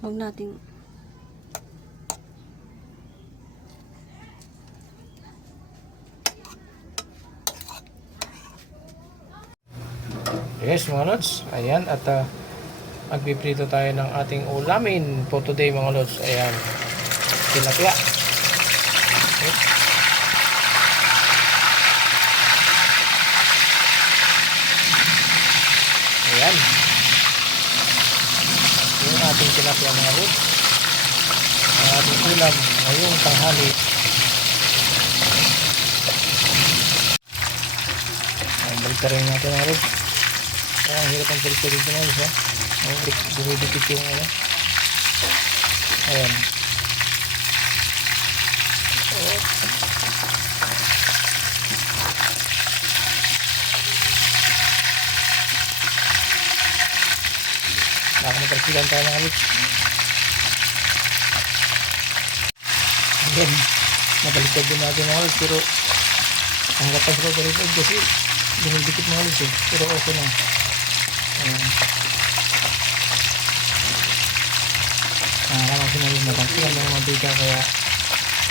Huwag natin. Yes mga lods, ayan, at magpiprito tayo ng ating ulamin for today mga lods. Ayan, tilapia. Okay. Ayan, yung ating tilapia mga lods, ang ating ulam ngayong tanghali. Ayan, balik ka rin natin mga lods. Ang hirap ang balik ko dito mga lods, dumidikit yung ano. Ayan. Nakamatagsilan tayo mga lods. Again, nabaliktad din natin mga lods, pero ang hirapan sa baliktad kasi dumidikit mga lods eh, pero okay lang. Ayan. Nakakalasin na rin matagsilan ng mantika, kaya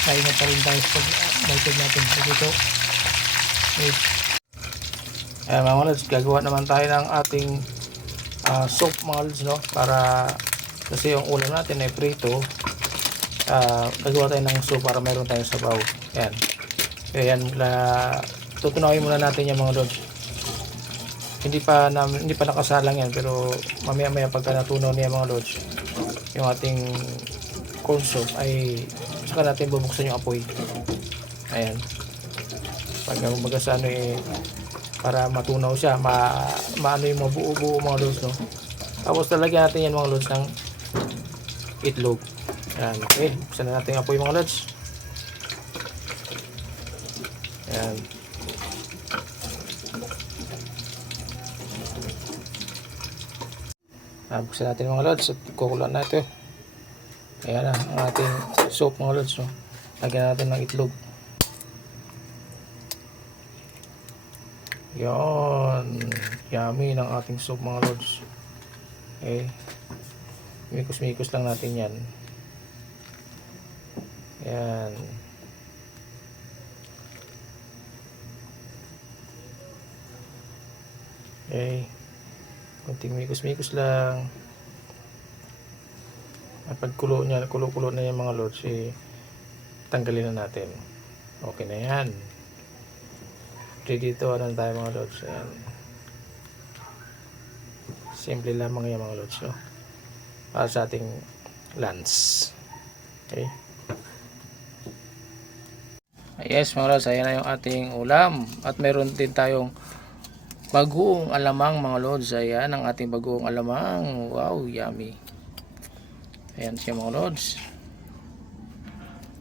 kaingat pa rin tayo sa pagbaliktad natin. So dito, okay. Ayan mga lods, gagawa naman tayo ng ating soup mga lods, no? Para kasi yung ulam natin ay prito, gagawa tayo ng soup para meron tayong sabaw. Ayan. Ayan, tutunawin muna natin yung mga lods. Hindi pa nakasalang yan, pero mamaya pagka natunaw niya mga lods, yung ating corn soup, ay saka natin bubuksan yung apoy. Ayan. Pag kumbaga sa ano eh, para matunaw siya, maano yung mabuo-buo mga lods, no? Tapos lalagyan natin yan mga lods ng itlog. Ayan, okay. Buksan na natin yung apoy mga lods. Ayan. Buksan natin mga lods at kukulan natin. Ayan na ang ating soup mga lods, no? Lagyan natin ng itlog. Yan, yummy ng ating soup mga lods. Okay, mikos lang natin yan. Yan. Okay, kunting mikos lang. At pag kulo na yung mga lods, tanggalin na natin. Okay na yan. Dito ano tayo mga lods. Ayan. Simple lamang yan mga lods, no? Para sa ating lunch. Okay. Yes mga lods, ayan na yung ating ulam. At meron din tayong bagoong alamang mga lods. Ayan ang ating bagoong alamang. Wow, yummy. Ayan siya mga lods.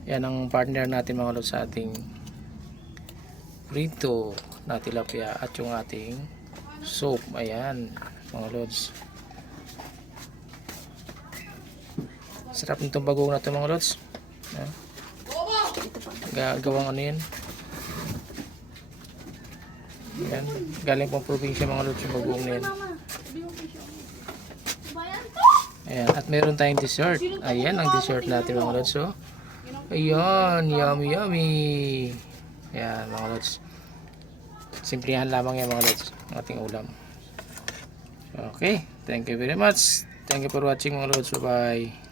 Yan ang partner natin mga lods sa ating prito na tilapia at yung ating soup. Ayan mga lods, sarap nitong bagong na ito mga lods. Gawang ano yan, yan, galing pang probinsya mga lods yung bagong na yan. Ayan, at meron tayong dessert. Ayan ang dessert natin mga lods. So, ayan, yummy. Ayan mga lods, simplihan lamang yan mga lods ang ating ulam. Okay, thank you very much. Thank you for watching mga lods. Bye bye.